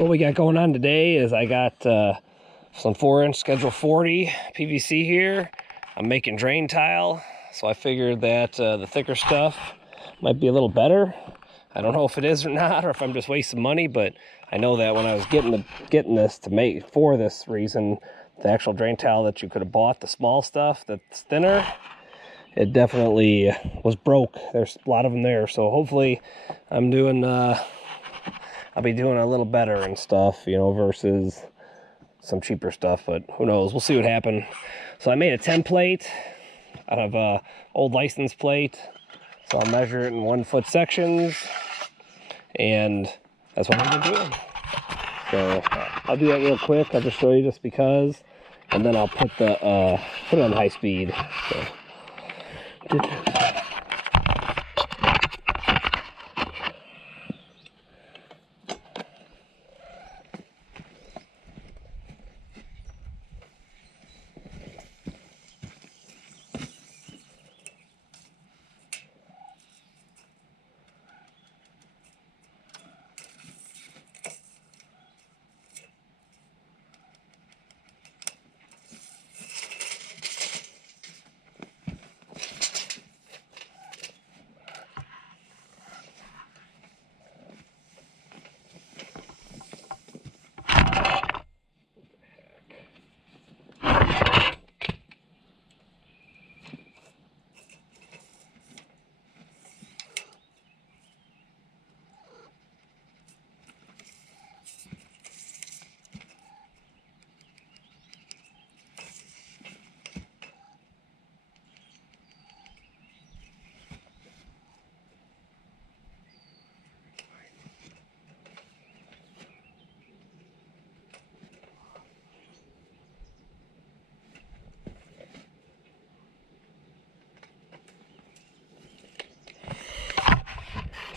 So what we got going on today is I got some 4-inch Schedule 40 PVC here. I'm making drain tile, so I figured that the thicker stuff might be a little better. I don't know if it is or not, or if I'm just wasting money, but I know that when I was getting this to make for this reason, the actual drain tile that you could have bought, the small stuff that's thinner, it definitely was broke. There's a lot of them there, so hopefully I'm doing I'll be doing a little better and stuff, you know, versus some cheaper stuff, but who knows? We'll see what happens. So I made a template out of old license plate. So I'll measure it in 1-foot sections, and that's what I'm gonna do. So I'll do that real quick. I'll just show you just because, and then I'll put it on high speed. So.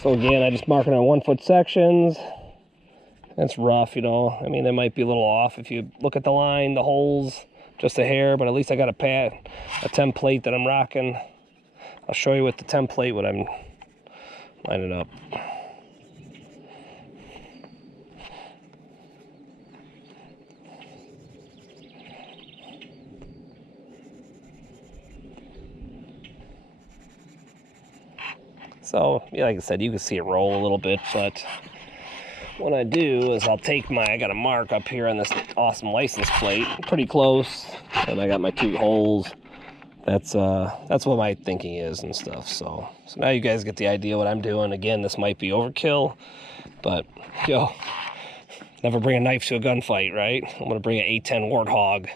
So again, I just mark it on 1-foot sections. That's rough, you know. I mean, they might be a little off if you look at the line, the holes, just a hair, but at least I got a template that I'm rocking. I'll show you with the template what I'm lining up. So, yeah, like I said, you can see it roll a little bit, but what I do is I got a mark up here on this awesome license plate, pretty close, and I got my 2 holes. That's what my thinking is and stuff. So now you guys get the idea what I'm doing. Again, this might be overkill, but never bring a knife to a gunfight, right? I'm gonna bring an 810 Warthog.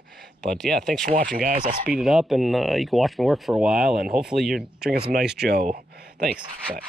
But yeah, thanks for watching, guys. I'll speed it up, and you can watch me work for a while, and hopefully you're drinking some nice Joe. Thanks. Bye.